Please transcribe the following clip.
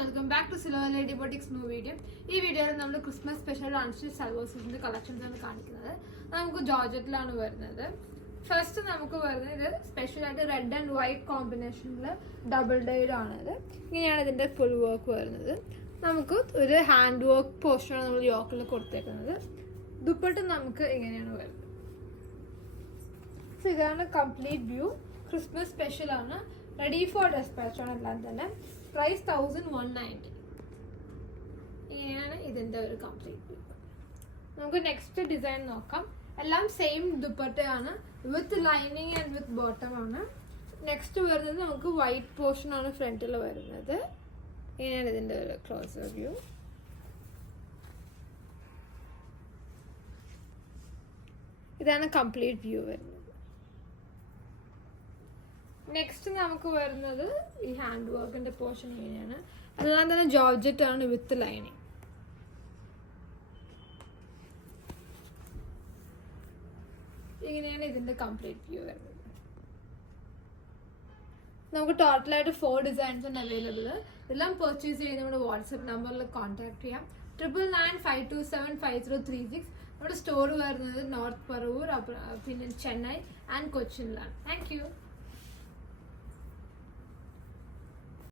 Welcome back to silver lady boutiques new video. ഈ വീഡിയോയിൽ നമ്മൾ ക്രിസ്മസ് സ്പെഷ്യൽ അൺസ്റ്റിച്ച് സൽവാർസിന്റെ കളക്ഷൻസ് ആണ് കാണിക്കുന്നത്. നമുക്ക് ജോർജറ്റിലാണ് വരുന്നത്. ഫസ്റ്റ് നമുക്ക് വരുന്നത് ഇത് സ്പെഷ്യൽ ആയിട്ട് റെഡ് ആൻഡ് വൈറ്റ് കോമ്പിനേഷനിൽ ഡബിൾ ഡൈഡ് ആണിത്. ഇങ്ങനെയാണ് ഇതിന്റെ ഫുൾ വർക്ക് വരുന്നത്. നമുക്ക് ഒരു ഹാൻഡ് വർക്ക് പോർഷനാണ് നമ്മൾ യോക്കിൽ കൊടുത്തേക്കുന്നത്. ദുപ്പട്ട നമുക്ക് ഇങ്ങനെയാണ് വരുന്നത്. സോ ഇതാണ് കംപ്ലീറ്റ് വ്യൂ. ക്രിസ്മസ് സ്പെഷ്യൽ ആണ്, റെഡി ഫോർ ഡെസ്പാച്ച് ആണ് എല്ലാം തന്നെ. പ്രൈസ് 1190. ഇങ്ങനെയാണ് ഇതിന്റെ ഒരു കംപ്ലീറ്റ് വ്യൂ. നമുക്ക് നെക്സ്റ്റ് ഡിസൈൻ നോക്കാം. എല്ലാം സെയിം ദുപ്പട്ടയാണ്, with lining and with bottom ആണ്. നെക്സ്റ്റ് വരുന്നത് നമുക്ക് വൈറ്റ് പോർഷൻ ആണ് ഫ്രണ്ടിൽ വരുന്നത്. ഇങ്ങനെയാണ് ഇതിന്റെ ഒരു ക്ലോസർ വ്യൂ. ഇതാണ് കംപ്ലീറ്റ് വ്യൂ വരുന്നത്. നെക്സ്റ്റ് നമുക്ക് വരുന്നത് ഈ ഹാൻഡ് വർക്കിന്റെ പോർഷൻ ഇങ്ങനെയാണ്. എല്ലാം തന്നെ ജോർജറ്റ് ആണ് വിത്ത് ലൈനിങ്. ഇങ്ങനെയാണ് ഇതിന്റെ കംപ്ലീറ്റ് വ്യൂ വരുന്നത്. നമുക്ക് ടോട്ടലായിട്ട് 4 ഡിസൈൻസ് ആണ് അവൈലബിൾ. ഇതെല്ലാം പർച്ചേസ് ചെയ്യുന്ന നമ്മുടെ വാട്സ്ആപ്പ് നമ്പറിൽ കോൺടാക്ട് ചെയ്യാം. 9995275036. നമ്മുടെ സ്റ്റോർ വരുന്നത് നോർത്ത് പറവൂർ, പിന്നെ ചെന്നൈ ആൻഡ് കൊച്ചിനിലാണ്. Thank U.